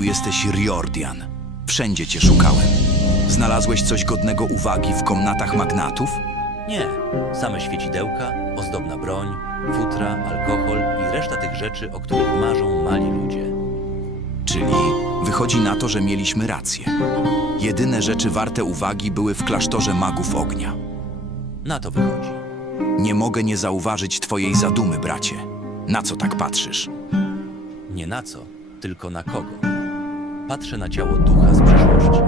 tu jesteś Riordian. Wszędzie cię szukałem. Znalazłeś coś godnego uwagi w komnatach magnatów? Nie, same świecidełka, ozdobna broń, futra, alkohol i reszta tych rzeczy, o których marzą mali ludzie. Czyli wychodzi na to, że mieliśmy rację. Jedyne rzeczy warte uwagi były w klasztorze magów ognia. Na to wychodzi. Nie mogę nie zauważyć twojej zadumy, bracie. Na co tak patrzysz? Nie na co, tylko na kogo. Patrzę na ciało ducha z przeszłości.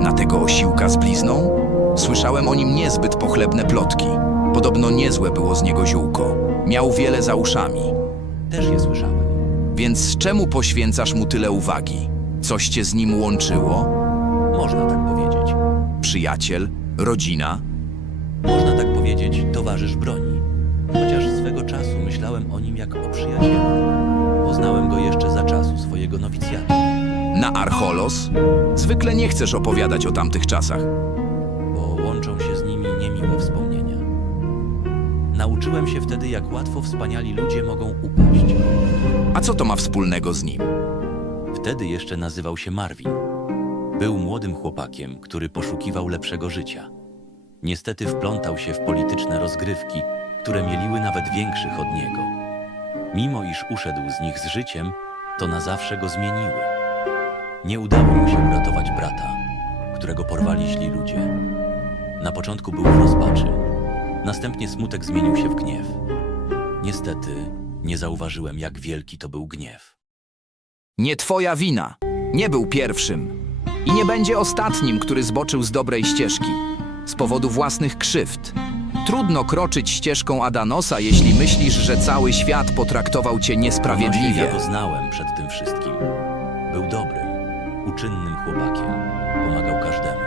Na tego osiłka z blizną? Słyszałem o nim niezbyt pochlebne plotki. Podobno niezłe było z niego ziółko. Miał wiele za uszami. Też je słyszałem. Więc czemu poświęcasz mu tyle uwagi? Coś cię z nim łączyło? Można tak powiedzieć. Przyjaciel? Rodzina? Można tak powiedzieć, towarzysz broni. Chociaż swego czasu myślałem o nim jak o przyjacielu. Poznałem go jeszcze za czasu swojego nowicjatu, Na Archolos? Zwykle nie chcesz opowiadać o tamtych czasach. bo łączą się z nimi niemiłe wspomnienia. Nauczyłem się wtedy, jak łatwo wspaniali ludzie mogą upaść. A co to ma wspólnego z nim? Wtedy jeszcze nazywał się Marvin. Był młodym chłopakiem, który poszukiwał lepszego życia. Niestety wplątał się w polityczne rozgrywki, które mieliły nawet większych od niego. Mimo iż uszedł z nich z życiem, to na zawsze go zmieniły. Nie udało mu się uratować brata, którego porwali źli ludzie. Na początku był w rozpaczy, następnie smutek zmienił się w gniew. Niestety nie zauważyłem, jak wielki to był gniew. Nie twoja wina. Nie był pierwszym. I nie będzie ostatnim, który zboczył z dobrej ścieżki. Z powodu własnych krzywd. Trudno kroczyć ścieżką Adanosa, jeśli myślisz, że cały świat potraktował cię niesprawiedliwie. Ja go znałem przed tym wszystkim. Uczynnym chłopakiem. Pomagał każdemu.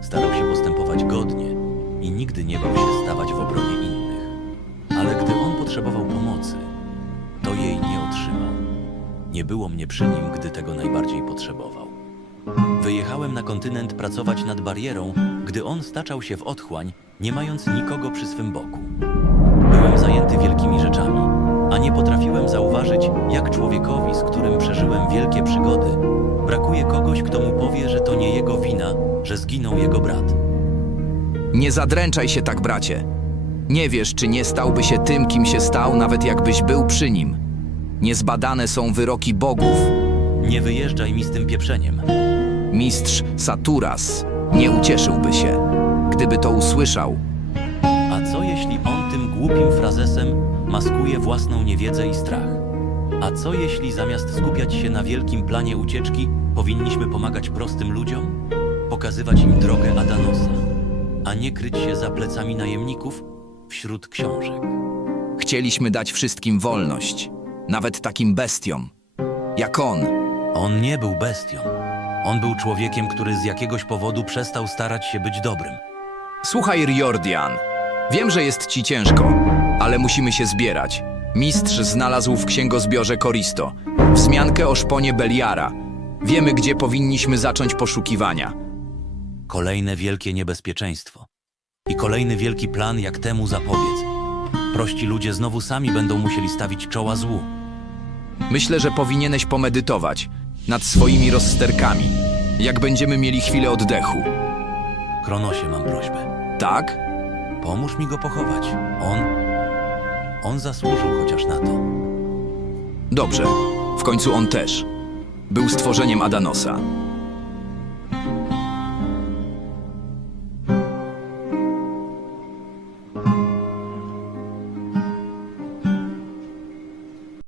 Starał się postępować godnie i nigdy nie bał się stawać w obronie innych. Ale gdy on potrzebował pomocy, to jej nie otrzymał. Nie było mnie przy nim, gdy tego najbardziej potrzebował. Wyjechałem na kontynent pracować nad barierą, gdy on staczał się w otchłań, nie mając nikogo przy swym boku. Byłem zajęty wielkimi rzeczami, a nie potrafiłem zauważyć, jak człowiekowi, z którym przeżyłem wielkie przygody, brakuje kogoś, kto mu powie, że to nie jego wina, że zginął jego brat. Nie zadręczaj się tak, bracie. Nie wiesz, czy nie stałby się tym, kim się stał, nawet jakbyś był przy nim. Niezbadane są wyroki bogów. Nie wyjeżdżaj mi z tym pieprzeniem. Mistrz Saturas nie ucieszyłby się, gdyby to usłyszał. A co jeśli on tym głupim frazesem maskuje własną niewiedzę i strach? A co jeśli zamiast skupiać się na wielkim planie ucieczki, powinniśmy pomagać prostym ludziom? Pokazywać im drogę Adanosa, a nie kryć się za plecami najemników wśród książek. Chcieliśmy dać wszystkim wolność, nawet takim bestiom. Jak on. On nie był bestią. On był człowiekiem, który z jakiegoś powodu przestał starać się być dobrym. Słuchaj, Riordian. Wiem, że jest ci ciężko, ale musimy się zbierać. Mistrz znalazł w księgozbiorze Koristo wzmiankę o szponie Beliara. Wiemy, gdzie powinniśmy zacząć poszukiwania. Kolejne wielkie niebezpieczeństwo. I kolejny wielki plan, jak temu zapobiec. Prości ludzie znowu sami będą musieli stawić czoła złu. Myślę, że powinieneś pomedytować nad swoimi rozsterkami, jak będziemy mieli chwilę oddechu. Kronosie mam prośbę. Tak? Pomóż mi go pochować. On... On zasłużył chociaż na to. Dobrze. W końcu on też. Był stworzeniem Adanosa.